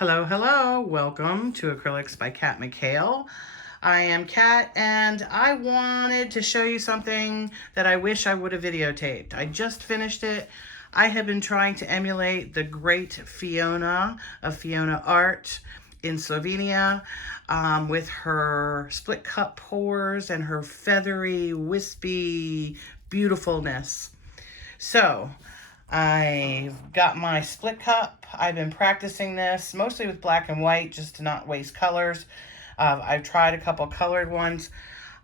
Hello, hello. Welcome to Acrylics by Kat McHale. I am Kat, and I wanted to show you something that I wish I would have videotaped. I just finished it. I have been trying to emulate the great Fiona of Fiona Art in Slovenia with her split cup pours and her feathery, wispy beautifulness. So I've got my split cup. I've been practicing this mostly with black and white just to not waste colors. I've tried a couple colored ones.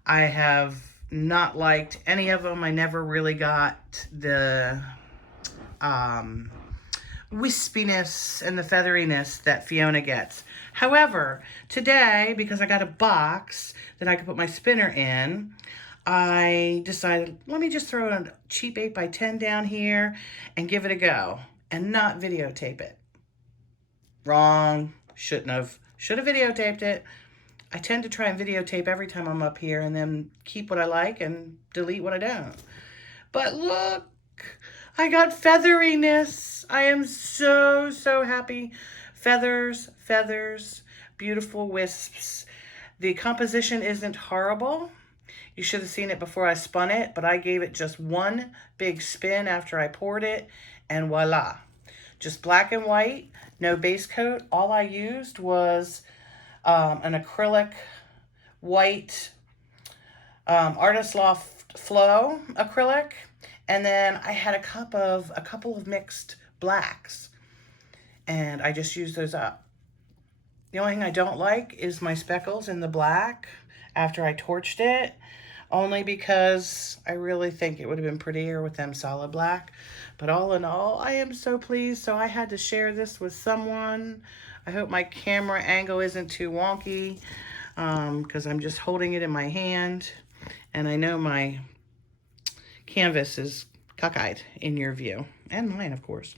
I have not liked any of them. I never really got the wispiness and the featheriness that Fiona gets. However, today, because I got a box that I could put my spinner in, I decided, let me just throw a cheap 8x10 down here and give it a go and not videotape it. Wrong. Shouldn't have. Should have videotaped it. I tend to try and videotape every time I'm up here and then keep what I like and delete what I don't. But look, I got featheriness. I am so, so happy. Feathers, feathers, beautiful wisps. The composition isn't horrible. You should have seen it before I spun it, but I gave it just one big spin after I poured it, and voila. Just black and white, no base coat. All I used was an acrylic white Artist Loft Flow acrylic, and then I had a couple of mixed blacks, and I just used those up. The only thing I don't like is my speckles in the black after I torched it, only because I really think it would have been prettier with them solid black. But all in all, I am so pleased. So I had to share this with someone. I hope my camera angle isn't too wonky because I'm just holding it in my hand. And I know my canvas is cockeyed in your view, and mine, of course.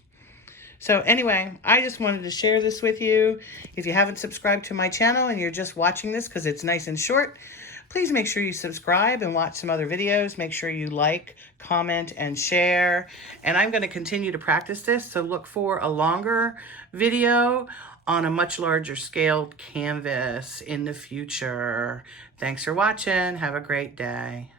So anyway, I just wanted to share this with you. If you haven't subscribed to my channel and you're just watching this because it's nice and short, please make sure you subscribe and watch some other videos. Make sure you like, comment, and share. And I'm going to continue to practice this, so look for a longer video on a much larger scaled canvas in the future. Thanks for watching. Have a great day.